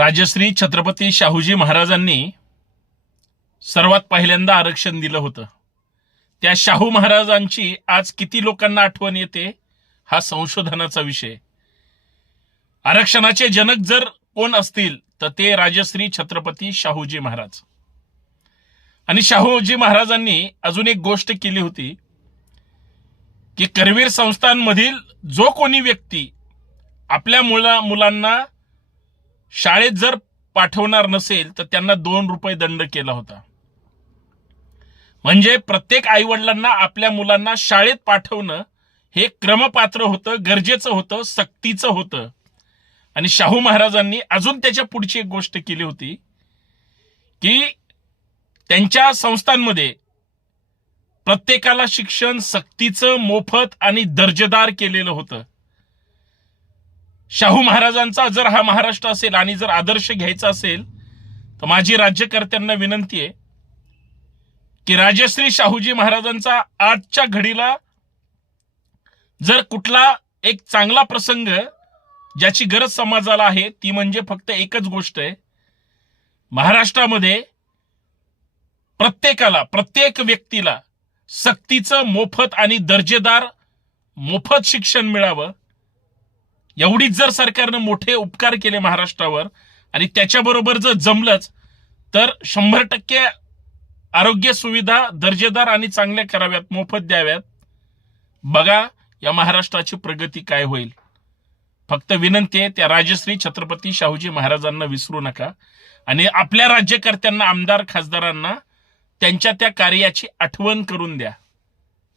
राजश्री छत्रपती शाहूजी महाराजांनी सर्वात पहिल्यांदा आरक्षण दिलं होतं। त्या शाहू महाराजांची आज किती लोकांना आठवण येते हा संशोधनाचा विषय। आरक्षणाचे जनक जर कोण असतील तर ते राजश्री छत्रपती शाहूजी महाराज। आणि शाहूजी महाराजांनी अजून एक गोष्ट केली होती की करवीर संस्थांमधील जो कोणी व्यक्ती आपल्या मुलांना शाळेत जर पाठवणार नसेल तर त्यांना 2 रुपये दंड केला होता। म्हणजे प्रत्येक आईवडिलांना आपल्या मुलांना शाळेत पाठवणं हे क्रमपात्र होतं, गरजेचं होतं, सक्तीचं होतं। आणि शाहू महाराजांनी अजून त्याच्या पुढची एक गोष्ट केली होती की त्यांच्या संस्थांमध्ये प्रत्येकाला शिक्षण सक्तीचं, मोफत आणि दर्जेदार केलेलं होतं। शाहू महाराजांचा जर हा महाराष्ट्र असेल आणि जर आदर्श घ्यायचा असेल तर माझी राज्यकर्त्यांना विनंती आहे की राजश्री शाहूजी महाराजांचा आजच्या घडीला जर कुठला एक चांगला प्रसंग ज्याची गरज समाजाला आहे ती म्हणजे फक्त एकच गोष्ट आहे, महाराष्ट्रामध्ये प्रत्येक व्यक्तीला सक्तीचं, मोफत आणि दर्जेदार मोफत शिक्षण मिळावं। एवढीच जर सरकारनं मोठे उपकार केले महाराष्ट्रावर आणि त्याच्याबरोबर जर जमलंच तर 100% आरोग्य सुविधा दर्जेदार आणि चांगल्या कराव्यात, मोफत द्याव्यात। बघा या महाराष्ट्राची प्रगती काय होईल। फक्त विनंती आहे त्या राजश्री छत्रपती शाहूजी महाराजांना विसरू नका आणि आपल्या राज्यकर्त्यांना, आमदार खासदारांना त्यांच्या त्या कार्याची आठवण करून द्या।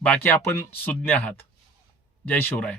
बाकी आपण सुज्ञ आहात। जय शिवराय।